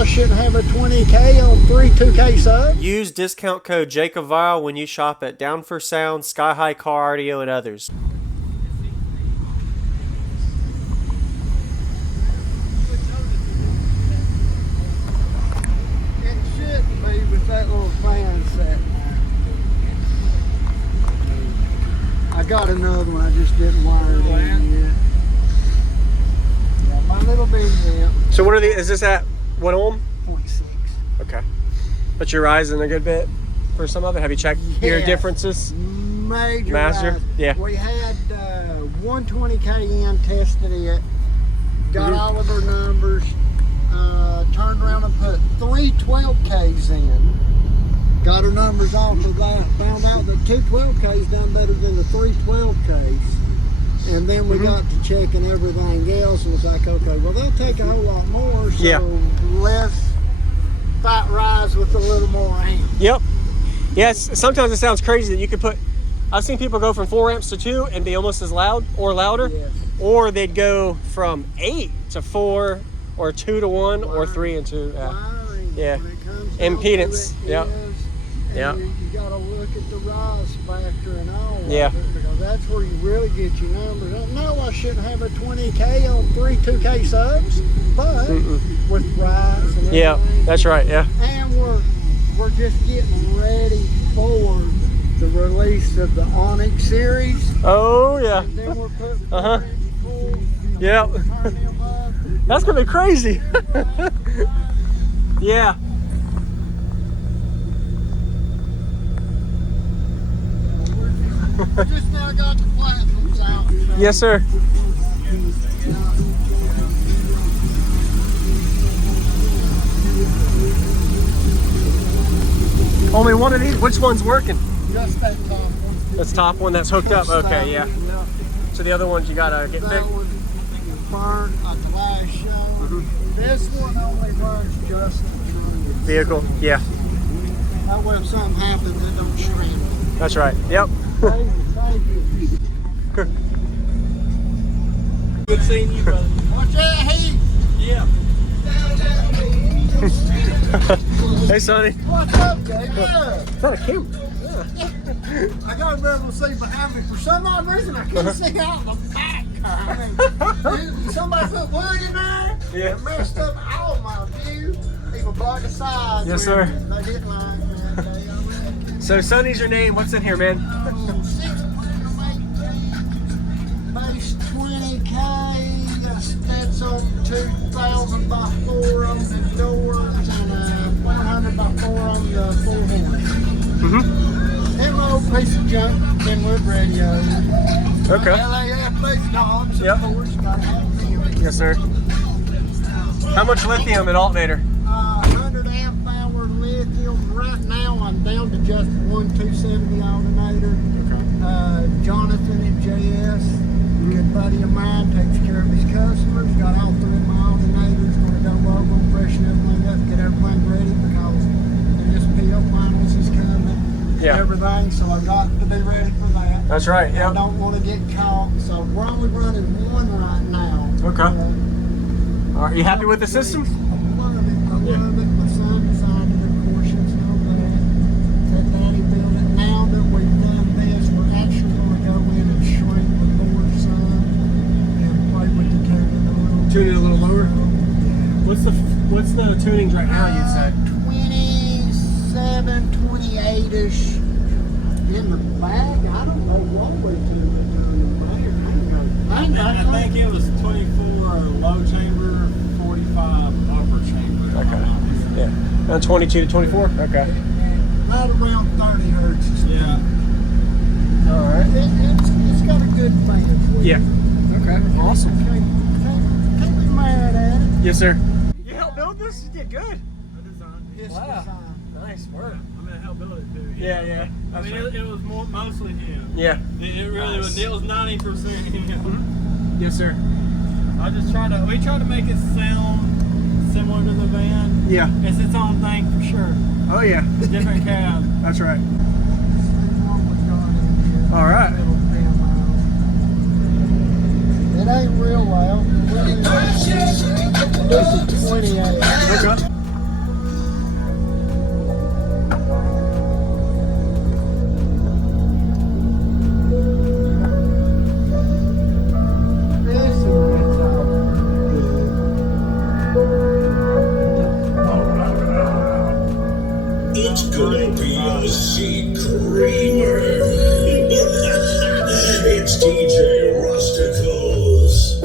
I shouldn't have a 20K on 3 2K subs. Use discount code JacobViral when you shop at Down for Sound, SkyHigh Car Audio, and others. It shouldn't be with that little fan set. I got another one, I just didn't wire it in yet. Yeah, my little BigJeff. So what are the, is this at what ohm? 0.6. Okay. But you're rising a good bit for some of it. Have you checked your differences? Major Master? rise. Yeah. We had 120K in, tested it, got all of our numbers, turned around and put 3 12Ks in. Got our numbers off of that, found out that 2 12Ks done better than the 3 12Ks. And then we got to checking everything else and was like, okay, well, they'll take a whole lot more, so less fight rise with a little more amp. Yep. Yes, sometimes it sounds crazy that you could put, I've seen people go from 4 amps to 2 and be almost as loud or louder, or they'd go from 8 to 4 or 2 to 1 or 3 and 2. Yeah. Impedance. Yeah. Yeah. You gotta look at the rise factor and all of Yeah. it, because that's where you really get your numbers. No, I shouldn't have a 20K on 3 2K subs, but with rise and everything. Yeah, that's right. Yeah. And we're just getting ready for the release of the Onyx series. Oh yeah. And then we're putting Yeah. That's gonna be crazy. Yeah. Just now got the platinums out. So. Yes, sir. Only one of these. Which one's working? Just that top one. That's top one that's hooked up. Okay, yeah. So the other ones you gotta get fixed. That one burnt at the last show. This one only runs just the Vehicle. Yeah. That way if something happens, it don't shrink. That's right. Yep. Thank you. Good seeing you, brother. What's that, Heath? Yeah. Hey, Sonny. What's up, Jacob? Is that a camera? I gotta be able to see behind me. For some odd reason, I couldn't see out the back. I mean, somebody put wood in there. Yeah. It messed up all my view. Even blocked the sides. Yes, sir. They didn't like that day. I reckon. So Sonny's your name. What's in here, man? 6 base 20K. That's on 2,000 by 4 on the doors and 100 by 4 on the 4 horns. And my old piece of junk, Kenwood radio. Okay. LAF base dogs. Yep. Of course, gotta have them. Yes, sir. How much lithium in alternator? 100 amp hour lithium. Right now, I'm down to just one 270 alternator. Jonathan at JS, good buddy of mine, takes care of his customers. Got all 3 of my alternators. Gonna go over them, freshen everything up, get everything ready because the SPL finals is coming. Yeah. Everything, so I got to be ready for that. That's right. I Yeah. don't want to get caught, so we're only running one right now. Okay. All right. You happy with the system? I love it. I love it. My son designed it, of course, and all that. Said Daddy built it. Now that we've done this, we're actually going to go in and shrink the board some and play with the tuning a little. Tune it a little lower. What's the tunings right now? You said 27, 28ish in the bag. I don't know what we're doing in the I think it was 24 low chamber, 45 upper chamber. Okay. Yeah. Around 22 to 24. Okay. Right around 30 hertz. Yeah. All right. It's got a good fan. Yeah. Okay. Awesome. Can't be mad at it. Yes, sir. You helped build this? You did good. I designed it. It's Wow. designed. Nice work. I mean, I helped build it too. Yeah, yeah. I mean, it was mostly him. Yeah. It really was. It was 90% him. Yes, sir. We tried to make it sound similar to the van. Yeah. It's its own thing for sure. Oh yeah. Different cab. That's right. All right. It ain't real loud. This is 28. Okay. seed creamer. It's DJ Rusticles.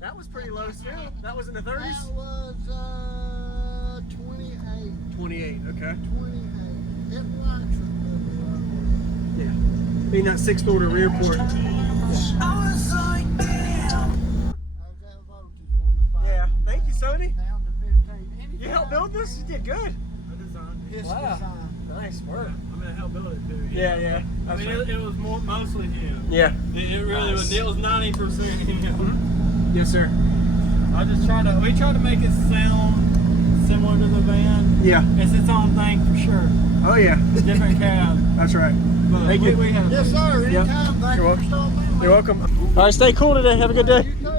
That was pretty low still. That was in the 30s? That was 28. 28, okay. 28. It likes it. Yeah. Being that 6-motor rear port. Yeah, thank you, Sony. You helped build this? You did good. I designed it. Wow. Nice work. I'm gonna help build it too. Yeah. I mean, it was mostly him. Yeah. It really was. It was 90% him. Mm-hmm. Yes, sir. We try to make it sound similar to the van. Yeah. It's its own thing for sure. Oh yeah. Different cab. That's right. But Thank you. We have Yes, sir. Yep. Anytime. Thank You're you for stopping by. You're welcome. All right, stay cool today. Have a good day. You too.